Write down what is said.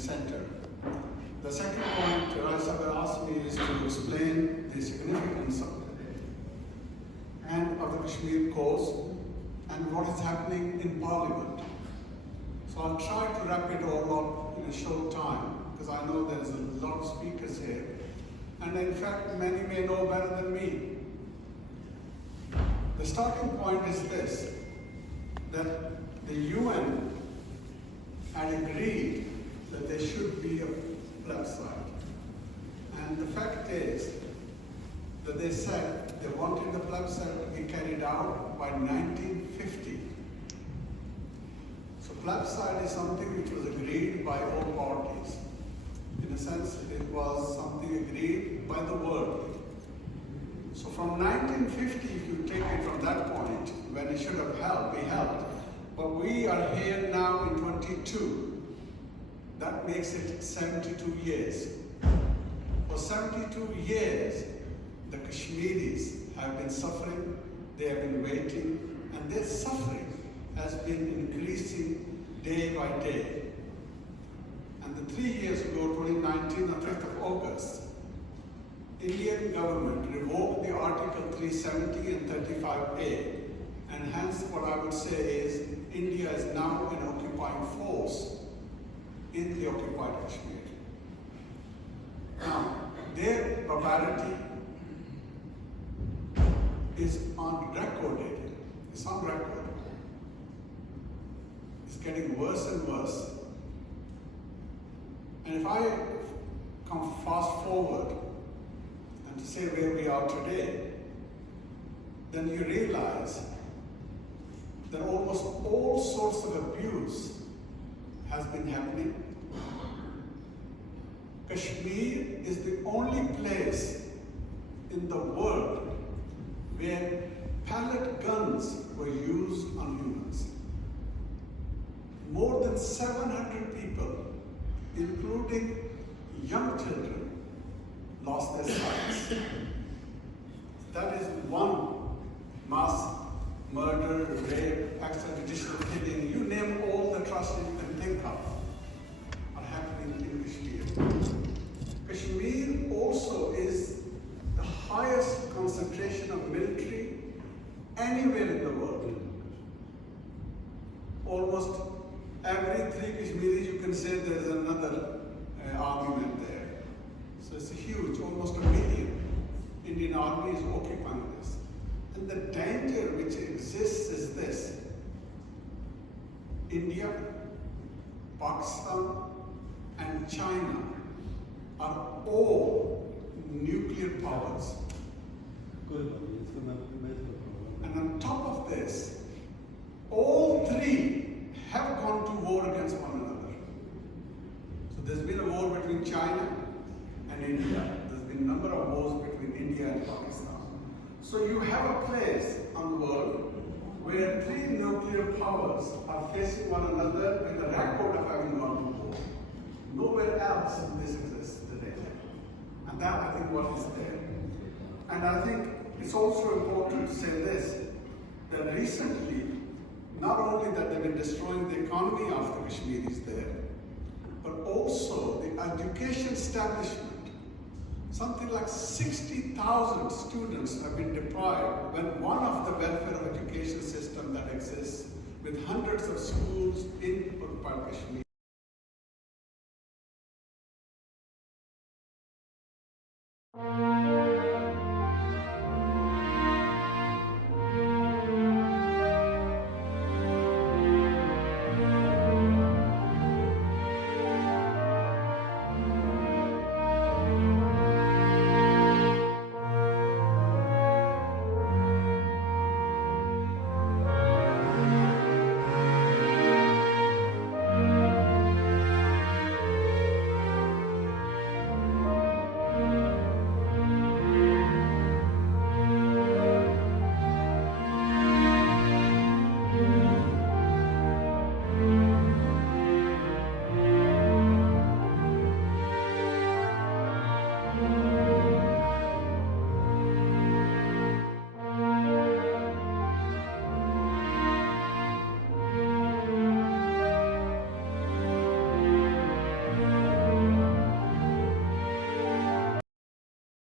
center. The second point Raj Sabha asked me is to explain the significance of the day and of the Kashmir cause and what is happening in Parliament. So I'll try to wrap it all up in a short time because I know there's a lot of speakers here, and in fact many may know better than me. The starting point is this, that the UN had agreed that there should be a plebiscite. And the fact is that they said they wanted the plebiscite to be carried out by 1950. So plebiscite is something which was agreed by all parties. In a sense, it was something agreed by the world. So from 1950, if you take it from that point, when it should have be held, but we are here now in 22. That makes it 72 years. For 72 years, the Kashmiris have been suffering, they have been waiting, and their suffering has been increasing day by day. And the 3 years ago, 2019, on 5th of August, Indian government revoked the Article 370 and 35A, and hence what I would say is India is now an occupying force in the occupied Kashmir. Now, their barbarity is on record. It's on record. It's getting worse and worse. And if I come fast forward and to say where we are today, then you realize that almost all sorts of abuse has been happening. Kashmir is the only place in the world where pellet guns were used on humans. More than 700 people, including young children, lost their sights. That is one mass murder, rape, extrajudicial killing, you name all the atrocities you can think of are happening in Kashmir. Kashmir also is the highest concentration of military anywhere in the world. Almost every 3 Kashmiris you can say there is another argument there. So it's a huge, almost 1 million Indian army is occupying this. And the danger which exists is this. India, Pakistan, and China are all nuclear powers. And on top of this, all 3 have gone to war against one another. So there's been a war between China and India. There's been a number of wars between India and Pakistan. So you have a place on the world where 3 nuclear powers are facing one another with a record of having gone to war. Nowhere else this exists today. And that I think what is there. And I think it's also important to say this, that recently, not only that they've been destroying the economy of the Kashmiris there, but also the education establishment. Something like 60,000 students have been deprived when one of the welfare of education system that exists with hundreds of schools in occupied Kashmir.